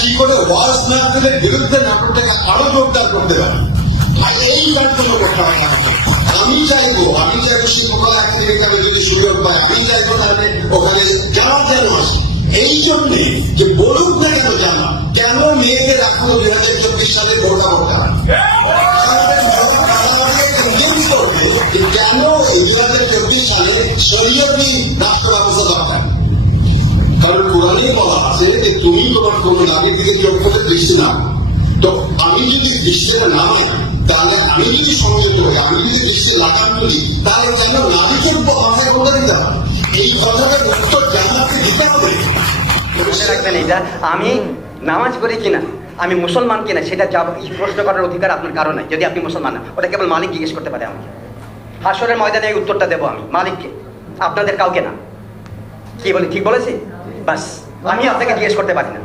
কি করে ওয়াজ নাজরের বিরুদ্ধে নাটকটাকে আরো জোরদার করতে হবে, আর এই কাজগুলো করতে হবে। আমি চাইবো শিল্পকলা একাডেমিকে আমি যদি সুযোগ পাই, আমি চাইবো তাহলে ওখানে যাওয়ার যেন আসে, এই জন্যে যে বলুক না কেন জানা কেন মেয়েদের এখনো 2024 সালে ভোটা করতে হয়, কেন এই 2024 সালে শরীয়তি রাষ্ট্র ব্যবস্থা দরকার। কারণ কোরআনে বলা আছে যে তুমি তোমার কোন দাবির দিকে চোখ করে দৃষ্টি না, তো আমি যদি দৃষ্টিটা না হয় তাহলে আমি যদি সংযত হই, আমি যদি দৃষ্টি লাগাম করি, তাহলে কেন নারীকে মাথায় কথা দিতে হবে? এই কথাটার উত্তর জানাতে দিতে হবে। মনে রাখবেন, এটা আমি নামাজ পড়ি কিনা, আমি মুসলমান কিনা, সেটা প্রশ্ন করার অধিকার আপনার কারো নাই। যদি আপনি মুসলমান না, ওটা কেবল মালিক জিজ্ঞেস করতে পারে আমাকে। হাসরের ময়দানে এই উত্তরটা দেবো আমি মালিককে, আপনাদের কাউকে না। কি বলি, ঠিক বলেছি? বাস, আমি আপনাকে জিজ্ঞেস করতে পারি না।